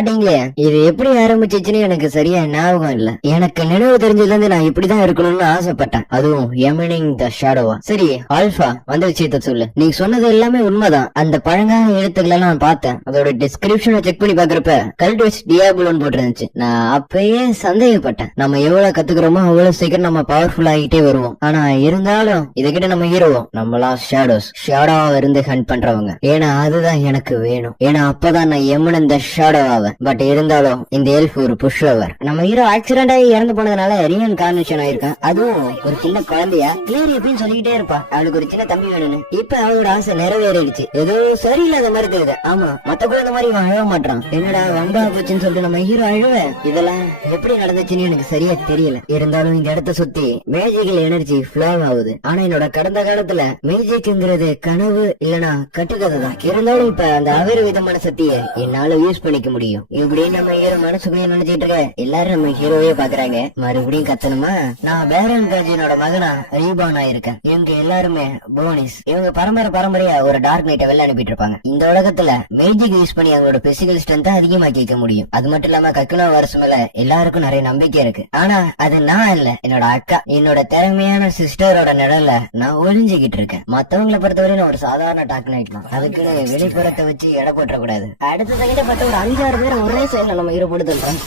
ஸ்டார்டிங்ல இது எப்படி ஆரம்பிச்சிச்சுன்னு எனக்கு சரியா ஞாபகம் இல்ல. எனக்கு நினைவு தெரிஞ்சதுல இருந்து நான் இப்படிதான் இருக்கணும்னு ஆசைப்பட்டேன், அதுவும் எமினிங் த ஷேடோவா. சரி ஆல்பா, வந்த விஷயத்த சொல்லு. நீ சொன்னது எல்லாமே உண்மைதான். அந்த பழங்கால எழுத்துக்களை நான் பார்த்தேன். அதோட டிஸ்கிரிப்ஷனை செக் பண்ணி பாக்குறப்ப கல்ட்வெஸ் டியாபுலோன்னு போட்டிருந்துச்சு. நான் அப்பயே சந்தேகப்பட்டேன், நம்ம எவ்வளவு கத்துக்கிறோமோ அவ்வளவு சீக்கிரம் நம்ம பவர்ஃபுல் ஆகிட்டே வருவோம். ஆனா இருந்தாலும் இதுகிட்ட நம்ம ஹீரோவோம், நம்மளா ஷேடோவா இருந்து ஹண்ட் பண்றவங்க. ஏன்னா அதுதான் எனக்கு வேணும். ஏன்னா அப்பதான் நான் எமினன் த ஷேடோ ஆவேன். பட் இருந்தாலும் இந்த எல்ஃப் ஒரு புஷ்வர். நம்ம ஹீரோ ஆக்சிடென்ட் ஆகி இறந்து போனதுனால ரீஇன்கார்னேஷன் ஆயிருக்கான். அதுவும் ஒரு சின்ன குழந்தையா கிளியர் எப்படின்னு சொல்லிக்கிட்டே இருப்பா, அவளுக்கு ஒரு சின்ன தம்பி வேணும்னு. இப்ப அவளோட ஆசை நிறைவேறிடுச்சு. ஏதோ சரியில்லாத மாதிரி தெரியுது. ஆமா, மத்த குழந்தை மாதிரி இவன் அழ மாட்டான். என்னடா வம்பா போச்சுன்னு சொல்லிட்டு நம்ம ஹீரோ அழுவ. இதெல்லாம் எப்படி நடந்துச்சுன்னு எனக்கு சரியா தெரியல. இருந்தாலும் இந்த இடத்த சுத்தி மேஜிக்கல் எனர்ஜி ஃப்ளோ ஆகுது. ஆனா என்னோட கடந்த காலத்துல மேஜிக்ங்கிறது கனவு இல்லனா கட்டுக்கதை தான். இருந்தாலும் இப்ப அந்த அவேறு விதமான சக்தியை என்னால யூஸ் பண்ணிக்க முடியும். இப்படின்னு நம்ம ஹீரோ மனசுக்குள்ளே நினைச்சிட்டு இருக்க. எல்லாரும் நம்ம ஹீரோவே பாக்குறாங்க. மறுபடியும் கத்தணுமா? நான் பேரன் காஜினோட மகனா ரீபான் ஆயிருக்கேன். இவங்க எல்லாருமே போனிஸ். இவங்க பரம்பரையா ஒரு டார்க் நைட்டை வெளில அனுப்பிட்டு இருப்பாங்க. இந்த உலகத்துல மேஜிக் யூஸ் பண்ணி அவங்களோட பிசிக்கல் ஸ்ட்ரென்த் அதிகமாக்கி வைக்க முடியும். அது மட்டும் இல்லாம கக்குனா வருஷம் மேல எல்லாருக்கும் நிறைய நம்பிக்கை இருக்கு. ஆனா அது நான் இல்ல, என்னோட அக்கா. என்னோட திறமையான சிஸ்டரோட நிழல்ல நான் ஒளிஞ்சுகிட்டு இருக்கேன். மத்தவங்களை பொறுத்தவரை நான் ஒரு சாதாரண டார்க் நைட் தான். அதுக்குன்னு வெளிப்புறத்தை வச்சு எடை போட்ட கூடாது. அடுத்த செகண்ட் பார்த்த ஒரு 5-6 பேர் ஒரே சைடுல நம்ம ஹீரோ போட்டு தள்ளுறோம்.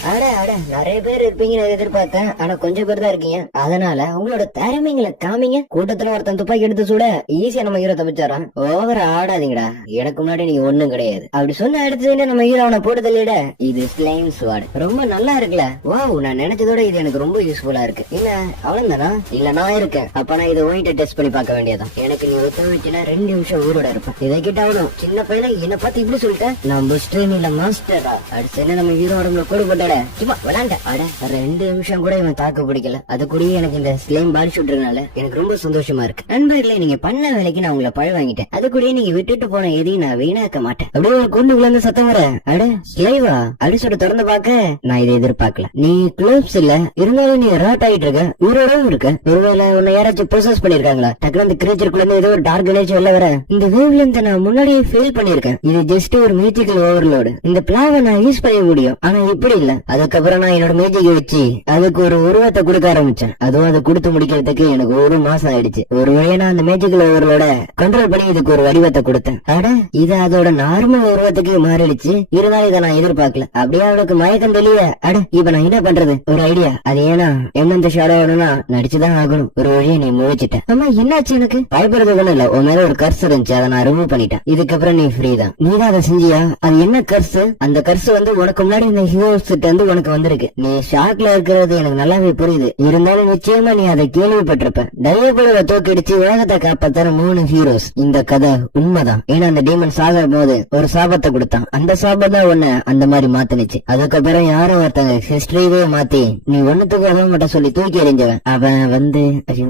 நிறைய பேர் இருப்பீங்கன்னு எதிர்பார்த்தேன், ஆனா கொஞ்சம் பேர் தான் இருக்கீங்க. அதனால உங்களோட திறமைங்களை காமிங்க. கூட்டத்துல ஒருத்தன் துப்பாக்கி எடுத்து சுட ஈஸியா நம்ம ஹீரோ தப்பிச்சாரான். ஓவர் ஆடாதீங்கடா, எனக்கு முன்னாடி நீங்க ஒண்ணும் கிடையாது அப்படி சொன்ன அடுத்தது நம்ம ஹீரோ அவனை போட்டு தள்ளிட. இது ஸ்லைம் ஸ்வாட் ரொம்ப நல்லா இருக்குல்ல. வாவ், நான் நினைச்சதோட இது எனக்கு ரொம்ப யூஸ்ஃபுல்லா இருக்கு. இல்ல அவ்வளவுதானா? இல்ல நான் இருக்கேன். அப்ப நான் இதை ஓயிட்ட டெஸ்ட் பண்ணி பார்க்க வேண்டியதான். எனக்கு நீ ஒத்த வச்சுனா 2 நிமிஷம் ஊரோட இருப்பேன். இதை கிட்ட அவனும் சின்ன பையன என்ன பார்த்து இப்படி சொல்லிட்டேன். நான் புஸ்ட்ரேன் இல்ல மாஸ்டரா? அடுத்து நம்ம ஹீரோ உடம்புல கோடு போட்டாட சும்மா விளாண்ட. அட 2 நிமிஷம் கூட இவன் தாக்கு பிடிக்கல. அது கூடயே எனக்கு இந்த ஸ்லைம் பாடி ஷூட்றதுனால எனக்கு ரொம்ப சந்தோஷமா இருக்கு. நண்பர்களே, நீங்க பண்ண வேலைக்கு நான் உங்களை பழ வாங்கிட்டேன். அது கூடயே நீங்க விட்டுட்டு போன எதையும் நான் வீணாக்க மாட்டேன். அப்படியே ஒரு கூண்டுக்குள்ள இருந்து சத்தம் வர. அட ஸ்லைவா அப்படி சொல்ல திறந்து பாக்க நான் இதை எதிர்பார்க்கல. நீ க்ளோப்ஸ் இல்ல, இருந்தாலும் நீ ராட் ஆயிட்டு இருக்க, உயிரோடவும் இருக்க. ஒருவேளை உன்னை யாராச்சும் ப்ரோசஸ் பண்ணிருக்காங்களா? டக்குனு அந்த கிரீச்சருக்குள்ள ஏதோ ஒரு டார்க் எனர்ஜி வெளில வர. இந்த வேவ் லென்த் நான் முன்னாடியே ஃபீல் பண்ணிருக்கேன். இது ஜஸ்ட் ஒரு மேஜிக்கல் ஓவர்லோடு. இந்த பிளாவை நான் யூஸ் பண்ண முடியும், ஆனா இப்படி இல்ல. அதுக்கப்புறம் நான் என்னோட மேஜிக் வச்சு அதுக்கு ஒரு உருவத்தை கொடுக்க ஆரம்பிச்சேன். அதுவும் அதை கொடுத்து முடிக்கிறதுக்கு எனக்கு 1 மாசம் ஆயிடுச்சு. ஒரு வழியா நான் அந்த மேஜிக்கல் ஓவர்லோட கண்ட்ரோல் பண்ணி இதுக்கு ஒரு வடிவத்தை கொடுத்தேன். அட இது அதோட நார்மல் உருவத்துக்கு மாறிடுச்சு. இருந்தாலும் இதை நான் எதிர்பார்க்கல. அப்படியே அவளுக்கு மயக்கம் தெளிய. அட இப்ப நான் என்ன பண்றது? ஒரு ஐடியா. அது ஏன்னா எம்என் ஷேடோ வேணும்னா நடிச்சுதான் ஆகணும். ஒரு வழியை நீ முழிச்சிட்டேன். ஆமா என்னாச்சு? எனக்கு பயப்படுறது ஒண்ணும் இல்ல. உன் மேல ஒரு கர்ஸ் இருந்துச்சு, அதை நான் ரிமூவ் பண்ணிட்டேன். இதுக்கப்புறம் நீ ஃப்ரீ தான். நீ தான் அதை செஞ்சியா? அது என்ன கர்ஸ்? அந்த கர்ஸ் உனக்கு முன்னாடி இந்த ஹீரோஸ் கிட்ட உனக்கு வந்திருக்கு. நீ ஷாக்ல இருக்கிறது எனக்கு நல்லாவே புரியுது. இருந்தாலும் நிச்சயமா நீ அதை கேள்விப்பட்டிருப்ப. டயபோல தோக்கடிச்சு உலகத்தை காப்பாத்துற 3 ஹீரோஸ். இந்த கதை உண்மைதான். ஏன்னா அந்த டீமன் சாகிற போது ஒரு சாபத்தை கொடுத்தான். அந்த சாபம் தான் உன்னை அந்த மாதிரி மாத்தினுச்சு. அதுக்கப்புறம் யாரும் ஒருத்தங்க ஹிஸ்டரியவே மாத்தி நீ ஒண்ணுத்துக்கு உதவ மட்டும் சொல்லி தூக்கி எறிஞ்சவன். அவன்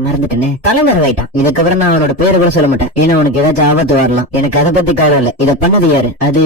மறந்துட்டேனே, தலைமறைவாயிட்டான். இதுக்கப்புறம் நான் அவனோட பேரை கூட சொல்ல மாட்டேன். ஏன்னா உனக்கு ஏதாச்சும் ஆபத்து வரலாம். எனக்கு அதை பத்தி கவலை இல்ல. இதை பண்ணது யாரு? அது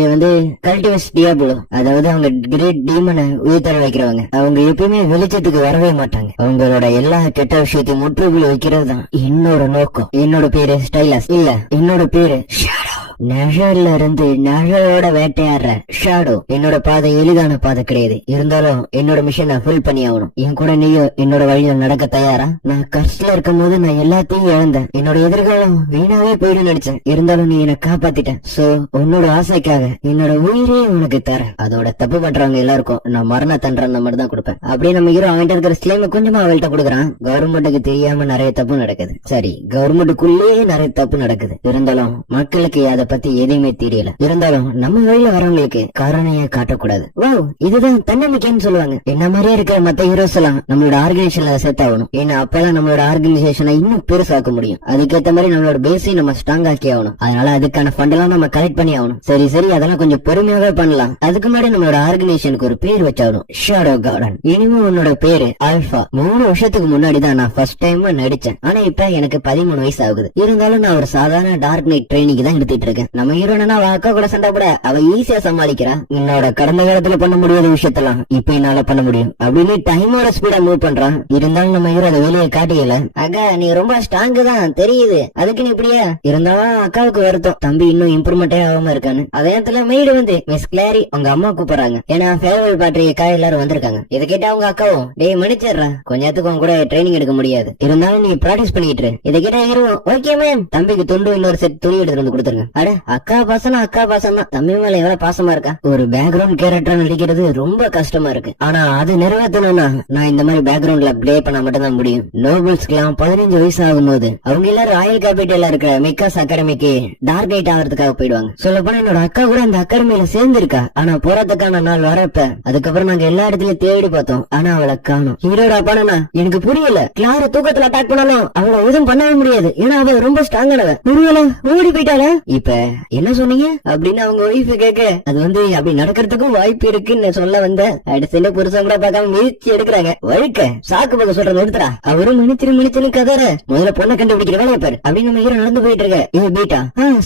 கல்டிவஸ் டியாபுலோ. அதாவது அவங்க கிரேட் டீமனை உயிர் தர வைக்கிறவங்க. அவங்க எப்பயுமே வெளிச்சத்துக்கு வரவே மாட்டாங்க. அவங்களோட எல்லா கெட்ட விஷயத்தையும் முற்றுப்புள்ளி வைக்கிறது தான் என்னோட நோக்கம். என்னோட பேரு ஸ்டைலஸ் இல்ல, என்னோட பேரு ஷேடோ. நிழல்ல இருந்து நிழலோட வேட்டையாடுற ஷேடோ. என்னோட பாதை எளிதான பாதை கிடையாது. இருந்தாலும் என்னோட மிஷன் நான் ஃபுல் பண்ணி ஆகணும். என் கூட நீயும் என்னோட வழியில நடக்க தயாரா? நான் கஷ்டத்துல இருக்கும் போது நான் எல்லாத்தையும் இழந்தேன். என்னோட எதிர்காலம் வீணாவே போயிடும் நினைச்சேன். இருந்தாலும் நீ என்னை காப்பாத்திட்ட. சோ உன்னோட ஆசைக்காக என்னோட உயிரே உனக்கு தரேன். அதோட தப்பு பண்றவங்க எல்லாருக்கும் நான் மரண தண்டனை மட்டும் தான் கொடுப்பேன். அப்படியே நம்ம ஹீரோ அவன்கிட்ட இருக்கிற ஸ்லைம் கொஞ்சமா அவள்கிட்ட கொடுக்குறான். கவர்மெண்ட்டுக்கு தெரியாம நிறைய தப்பு நடக்குது. சரி, கவர்மெண்ட்டுக்குள்ளேயே நிறைய தப்பு நடக்குது. இருந்தாலும் மக்களுக்கு அதை பத்தி எதுவுமே தெரியல. இருந்தாலும் நம்ம வழியில வரவங்களுக்கு காரணையா காட்டக்கூடாது. வா, இதுதான் தன்னம்பிக்கைன்னு சொல்லுவாங்க. என்ன மாதிரியே இருக்கிற மத்த ஹீரோஸ் எல்லாம் நம்மளோட ஆர்கனைசேஷன்ல செட் ஆகணும். ஏன்னா அப்பதான் நம்மளோட ஆர்கனைசேஷனை இன்னும் பெருசாக்க முடியும். அதுக்கேற்ற மாதிரி நம்மளோட பேஸை நம்ம ஸ்ட்ராங் ஆக்கி ஆகணும். அதனால அதுக்கான ஃபண்ட் எல்லாம் நம்ம கலெக்ட் பண்ணி ஆகணும். சரி அதெல்லாம் கொஞ்சம் பொறுமையாவே பண்ணலாம். அதுக்கு முன்னாடி நம்மளோட ஆர்கனைசேஷனுக்கு ஒரு பேர் வச்சாகணும். Shadow garden. இனிமே உன்னோட பேரு ஆல்பா. 3 வருஷத்துக்கு முன்னாடி தான் நான் ஃபர்ஸ்ட் டைம் நடிச்சேன். ஆனா இப்ப எனக்கு 13 வயசு ஆகுது. இருந்தாலும் நான் ஒரு சாதாரண டார்க் நைட் ட்ரைனிங் தான் எடுத்துட்டு இருக்கேன். இருக்கேன். நம்ம ஹீரோனா அவ அக்கா கூட சண்டை போட அவ ஈஸியா சமாளிக்கிறா. என்னோட கடந்த காலத்துல பண்ண முடியாத விஷயத்தெல்லாம் இப்ப என்னால பண்ண முடியும் அப்படின்னு டைமோட ஸ்பீடா மூவ் பண்றான். இருந்தாலும் நம்ம ஹீரோ அதை வெளியே காட்டிக்கல. அக்கா நீ ரொம்ப ஸ்ட்ராங் தான் தெரியுது, அதுக்கு நீ இப்படியா இருந்தாலும் அக்காவுக்கு வருத்தம் தம்பி இன்னும் இம்ப்ரூவ்மெண்டே ஆகாம இருக்கான்னு. அதே நேரத்துல மெய்டு வந்து மிஸ் கிளாரி அவங்க அம்மா கூப்பிடுறாங்க. ஏன்னா ஃபேர்வெல் பார்ட்டிக்கா எல்லாரும் வந்திருக்காங்க. இதை கேட்டா அவங்க அக்காவும் டேய் மன்னிச்சிடுறா, கொஞ்ச நேரத்துக்கு அவங்க கூட ட்ரைனிங் எடுக்க முடியாது, இருந்தாலும் நீ பிராக்டிஸ் பண்ணிட்டு. இதை கேட்டா ஹீரோ ஓகே மேம், தம்பிக்கு துண்டு இன்னொரு செட் துணி எடுத்து வந்து கொடுத்துருங்க. அட அக்கா பாசம் அக்கா பாசம் தான், தம்பி மேல எவ்வளவு பாசமா இருக்கா. ஒரு பேக்ரவுண்ட் கேரக்டர் நடிக்கிறது ரொம்ப கஷ்டமா இருக்கு. ஆனா அது நிறைவேற்றணும்னா நான் இந்த மாதிரி பேக்ரவுண்ட்ல பிளே பண்ண மட்டும் தான் முடியும். நோபல்ஸ்க்கு 15 வயசு ஆகும்போது அவங்க எல்லாரும் ராயல் கேபிட்டல்ல இருக்கிற மிக்காஸ் அகாடமிக்கு டார்க் நைட் ஆகிறதுக்காக போயிடுவாங்க. சொல்ல போனா என்னோட அக்கா கூட அந்த அகாடமியில சேர்ந்து இருக்கா. ஆனா போறதுக்கான நாள் வரப்ப அதுக்கப்புறம் நாங்க எல்லா இடத்துலயும் தேடி பார்த்தோம், ஆனா அவளை காணோம். ஹீரோட அப்பானா எனக்கு புரியல, கிளார தூக்கத்துல அட்டாக் பண்ணாலும் அவளை எதுவும் பண்ணவே முடியாது, ஏன்னா அவ ரொம்ப ஸ்ட்ராங்கானவ. புரியல ஓடி போயிட்டால. இப்ப என்ன சொன்னீங்க அப்படின்னு அவங்க ஒய்ஃப் கேட்க, அது வந்து அப்படி நடக்கிறதுக்கும் வாய்ப்பு இருக்குன்னு சொல்ல வந்த அடுத்த புருஷன் கூட பார்க்காம மிதிச்சு எடுக்கிறாங்க. வழுக்க சாக்கு பக்கம் சொல்றது எடுத்துறா. அவரும் மணித்திரு கதற முதல்ல பொண்ணை கண்டுபிடிக்கிற வேலையை பாரு அப்படின்னு நம்ம ஹீரோ நடந்து போயிட்டு இருக்க. இது பீட்டா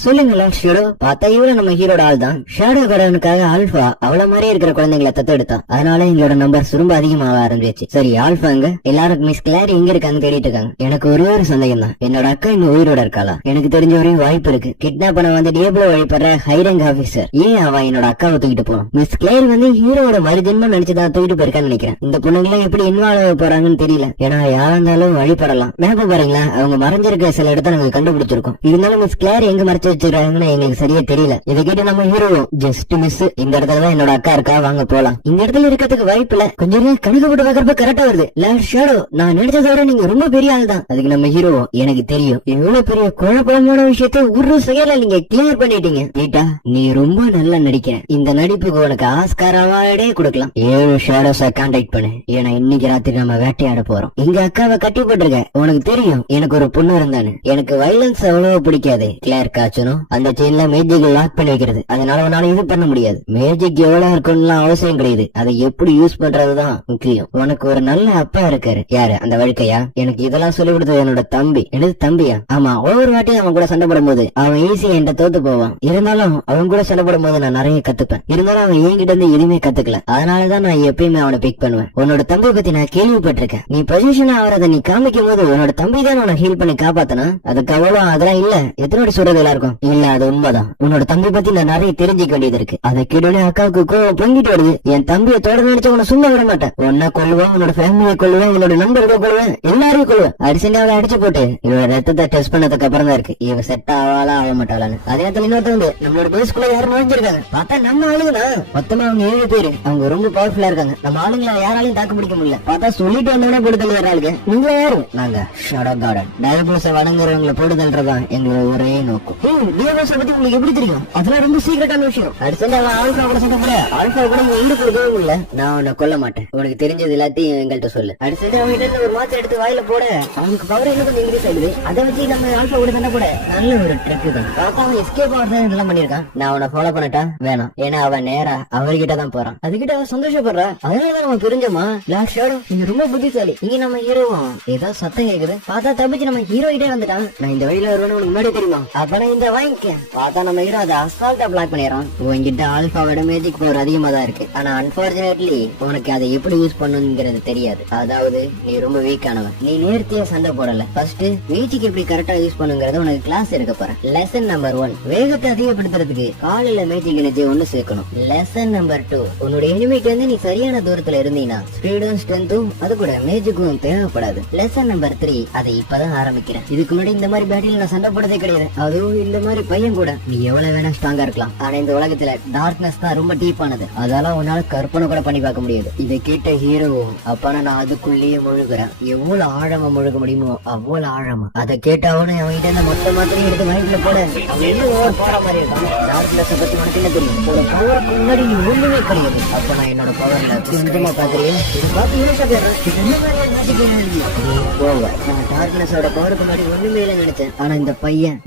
சொல்லுங்களா ஷேடோ. பார்த்தா இவரு நம்ம ஹீரோட ஆள் தான். ஷேடோ கடனுக்காக ஆல்பா அவள மாதிரியே இருக்கிற குழந்தைங்களை தத்தெடுத்தா. அதனால எங்களோட நம்பர் ரொம்ப அதிகமாக ஆரம்பிச்சு. சரி ஆல்பாங்க எல்லாரும் மிஸ் கிளாரி எங்க இருக்காங்க தேடிட்டு இருக்காங்க. எனக்கு ஒரே ஒரு சந்தேகம் தான், என்னோட அக்கா இன்னும் உயிரோட இருக்காளா? எனக்கு தெரிஞ்ச வரையும் வாய்ப்பு இருக்கு. கிட்னாப் பண்ண வந்து டேபிள வழிபடுற ஹைரங் ஆபீசர் ஏன் அவ என்னோட அக்காவை தூக்கிட்டு போனோம். மிஸ் கிளாரி வந்து ஹீரோட மறுஜென்மம் நினைச்சுதான் தூக்கிட்டு போயிருக்கான்னு நினைக்கிறேன். இந்த பொண்ணுங்களாம் எப்படி இன்வால்வ் ஆக போறாங்கன்னு தெரியல. ஏன்னா யாரா இருந்தாலும் வழிபடலாம். மேப்ப பாருங்களா, அவங்க மறைஞ்சிருக்க சில இடத்த நாங்க கண்டுபிடிச்சிருக்கோம். இருந்தாலும் மிஸ் கிளாரி எங்க மறைச்சு வச்சிருக்காங்கன்னு எங்களுக்கு சரியா தெரியல. இதை கேட்டு நம்ம ஹீரோ ஜஸ்ட் மிஸ், இந்த இடத்துல தான் என்னோட அக்கா இருக்கா, வாங்க போலாம். இந்த இடத்துல இருக்கிறதுக்கு வாய்ப்பு இல்ல, கொஞ்சம் கணக்கு போட்டு பாக்குறப்ப கரெக்டா வருது. ஷேடோ நான் நினைச்சதை விட நீங்க ரொம்ப பெரிய ஆள் தான். அதுக்கு நம்ம ஹீரோ எனக்கு தெரியும், எவ்வளவு பெரிய குழப்பமான விஷயத்த ஒரு செயல நீங்க கிளியர் பண்ணிட்டீங்க. கேட்டா நீ ரொம்ப நல்லா நடிக்கிற, இந்த நடிப்புக்கு உனக்கு ஆஸ்கார் அவார்டே கொடுக்கலாம். 7 ஷேடோஸ கான்டாக்ட் பண்ணு, ஏன்னா இன்னைக்கு ராத்திரி நம்ம வேட்டையாட போறோம். எங்க அக்காவை கட்டி போட்டிருக்க. உனக்கு தெரியும் எனக்கு ஒரு பொண்ணு இருந்தானு. எனக்கு வயலன்ஸ் அவ்வளவு பிடிக்காது. கிளியர் காய்ச்சனும் அந்த செயின்ல மேஜிக் லாக் பண்ணி வைக்கிறது, அதனால உன்னால இது பண்ண முடியாது. மேஜிக் எவ்வளவு இருக்குன்னு அவசியம் கிடையாது, அதை எப்படி யூஸ் பண்றதுதான் முக்கியம். உனக்கு ஒரு நல்ல அப்பா இருக்காரு. யாரு அந்த வழுக்கையா? எனக்கு இதெல்லாம் சொல்லி கொடுத்தது என்னோட தம்பி. எனது தம்பியா? ஆமா, ஒவ்வொரு வாட்டி அவன் கூட சண்டை போடும் போது அவன் ஈஸியா என்கிட்ட தோத்து போவான். இருந்தாலும் அவன் கூட சண்டை போடும் போது நான் நிறைய கத்துப்பேன். இருந்தாலும் அவன் என்கிட்ட இருந்து எதுவுமே கத்துக்கல. அதனாலதான் நான் எப்பயுமே அவனை பிக் பண்ணுவேன். உன்னோட தம்பி பத்தி நான் கேள்விப்பட்டிருக்கேன். நீ பொசிஷன் ஆகிறத நீ காமிக்கும் போது உன்னோட தம்பி தான் உன்னை ஹீல் பண்ணி காப்பாத்தனா? அதுக்கு அவ்வளவு அதெல்லாம் இல்ல. எத்தனோட சொல்றது எல்லாருக்கும் இல்ல, அது உண்மைதான். உன்னோட தம்பி பத்தி நான் நிறைய தெரிஞ்சுக்க வேண்டியது இருக்கு. அதை கேட்டோட அக்காவுக்கு கோவம் பொங்கிட்டு வருது. என் தம்பியை தொடர்ந்து நினைச்ச உன்னை சும்மா விட மாட்டேன். உன்னை கொள்ளுவேன், உன்னோட ஃபேமிலியை கொள்ளுவேன், உன்னோட நண்பர்களை கொள்ளுவேன், எல்லாரையும் கொள்ளுவேன். அடிச்சுட்டு அடிச்சு போட்டு இவட ரத்தத்தை டெஸ்ட் பண்ணதுக்கு அப்புறம் தான் இருக்கு இவ செட் ஆவாளா ஆக மாட்டாளான்னு. அதே நேரத்துல இன்னொருத்த வந்து நம்மளோட பேஸ்குள்ள யாரும் நுழைஞ்சிருக்காங்க. பார்த்தா நம்ம ஆளுங்கண்ணா. மொத்தமா அவங்க 7 பேரு. அவங்க ரொம்ப பவர்ஃபுல்லா இருக்காங்க. நம்ம ஆளுங்களை யாராலையும் தாக்கு பிடிக்க முடியல. பார்த்தா சொல்லிட்டு வந்தோடனே போட்டு தள்ளுறாளுங்க. நீங்க யாரு? நாங்க ஷேடோ கார்டன். டயபோஸ வணங்குறவங்களை போட்டு தள்ளுறதான் எங்களோட ஒரே நோக்கம். டயபோஸ பத்தி உங்களுக்கு எப்படி தெரியும்? அதெல்லாம் ரொம்ப சீக்கிரட்டான விஷயம். அடுத்த ஆல்பா கூட சண்டை போட ஆல்பா கூட உயிர் கொடுக்கவும் இல்ல. நான் உன்னை கொல்ல மாட்டேன், உனக்கு தெரிஞ்சது எல்லாத்தையும் எங்கள்கிட்ட சொல்லு. அடுத்த அவங்ககிட்ட இருந்து ஒரு மாத்திரை எடுத்து வாயில போட அவனுக்கு பவர் என்ன கொஞ்சம் இன்க்ரீஸ் ஆயிடுது. அதை வச்சு நம்ம ஆல்பா கூட சண்டை போட நல்ல ஒரு ட்ரிக் தான். பார்த்தா அவன் எஸ்கேப் ஆகிறதா இதெல்லாம் பண்ணிருக்கான். நான் அவனை ஃபாலோ பண்ணட்டா? வேணாம், ஏன்னா அவன் நேரா அவர்கிட்ட தான் போறான். அதுகிட்ட அவன் சந்தோஷப்படுறா. அதனாலதான் அவன் பிரிஞ்சமா. லாஸ்ட் ஷேடோ நீங்க ரொம்ப புத்திசாலி. இங்க நம்ம ஹீரோவும் ஏதோ சத்தம் கேக்குது. பார்த்தா தப்பிச்சு நம்ம ஹீரோ கிட்டே வந்துட்டான். நான் இந்த வழியில வருவேன்னு உனக்கு முன்னாடி தெரியுமா? அப்ப இந்த வாங்கிக்க. பார்த்தா நம்ம ஹீரோ அதை அசால்ட்டா பிளாக் பண்ணிடுறான். உங்ககிட்ட ஆல்பாவோட மேஜிக் பவர் அதிகமா தான் இருக்கு. ஆனா அன்பார்ச்சுனேட்லி உனக்கு அதை எப்படி யூஸ் பண்ணுங்கிறது தெரியாது. அதாவது நீ ரொம்ப வீக் ஆனவன். நீ நேர்த்தியா சண்டை போடல. ஃபர்ஸ்ட் மேஜிக் எப்படி கரெக்டா யூஸ் பண்ணுங்கிறது உனக்கு கிளாஸ் இருக்க போற. லெசன் நம்பர் 1, வேகத்தை அதிகப்படுத்துறதுக்கு காலில மேஜிக் எனர்ஜி ஒண்ணு சேர்க்கணும். லெசன் நம்பர் 2, உன்னோட எனிமிக்கு வந்து நீ சரியான தூரத்துல இருந்தீனா ஸ்பீடும் ஸ்ட்ரென்த்தும் அது கூட மேஜிக்கும் தேவைப்படாது. லெசன் நம்பர் 3, அதை இப்பதான் ஆரம்பிக்கிறேன். இதுக்கு முன்னாடி இந்த மாதிரி பேட்டில் நான் சண்டை போடுறதே கிடையாது. அதுவும் இந்த மாதிரி பையன் கூட. நீ எவ்வளவு வேணா ஸ்ட்ராங்கா இருக்கலாம், ஆனா இந்த உலகத்துல டார்க்னஸ் தான் ரொம்ப டீப்பானது. அதெல்லாம் உன்னால கற்பனை கூட பண்ணி பார்க்க முடியாது. இதை கேட்ட ஹீரோவும் அப்பானா நான் அதுக்குள்ளேயே முழுகிறேன். எவ்வளவு ஆழமா முழுக முடியுமோ அவ்வளவு ஆழமா. அதை கேட்டவனே அவன்கிட்ட இந்த மொத்த மாத்திரையும் எடுத்து மைண்ட்ல போட அவன் என்ன ஓவர் போற மாதிரி இருக்கான். டார்க்னஸ் பத்தி உனக்கு என்ன தெரியும்? ஒரு பவருக்கு முன்னாடி நீ ஒண்ணுமே கிடையாது. அப்ப நான் என்னோட பவர்ல கொஞ்சமா பாக்குறேன். இது பார்த்து யூனிஸா போயிடுறேன். என்ன மாதிரி மேஜிக் எனர்ஜி நீ போவ. நான் டார்க்னஸோட பவருக்கு முன்னாடி ஒண்ணுமே இல்ல நினைச்சேன். ஆனா இந்த பையன்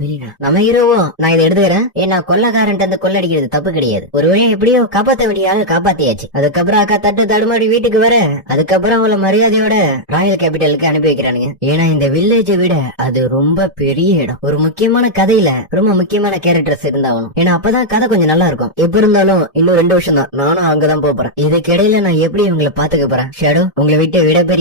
நம்ம ஹீரோவும் நான் இதை எடுத்துக்கிறேன். ஏன்னா கொள்ளக்காரன் கொள்ளடிக்கிறது தப்பு கிடையாது. ஒரு வழியா எப்படியோ காப்பாத்த வேண்டிய ஆளு காப்பாத்தியாச்சு. அதுக்கப்புறம் அக்கா தட்டு தடுமாடி வீட்டுக்கு வர அதுக்கப்புறம் அவளை மரியாதையோட ராயல் கேபிட்டலுக்கு அனுப்பி வைக்கிறானுங்க. ஏன்னா இந்த வில்லேஜை விட அது ரொம்ப பெரிய இடம். ஒரு முக்கியமான கதையில ரொம்ப முக்கிய முக்கியமான கேரக்டர்ஸ் இருந்தாகணும். ஏன்னா அப்பதான் கதை கொஞ்சம் நல்லா இருக்கும். எப்ப இருந்தாலும் இன்னும் 2 வருஷம் தான், நானும் அங்கதான் போறேன். இதுக்கு இடையில நான் எப்படி உங்களை பாத்துக்க போறேன்? ஷேடோ, உங்களை விட்டு விடைபெறி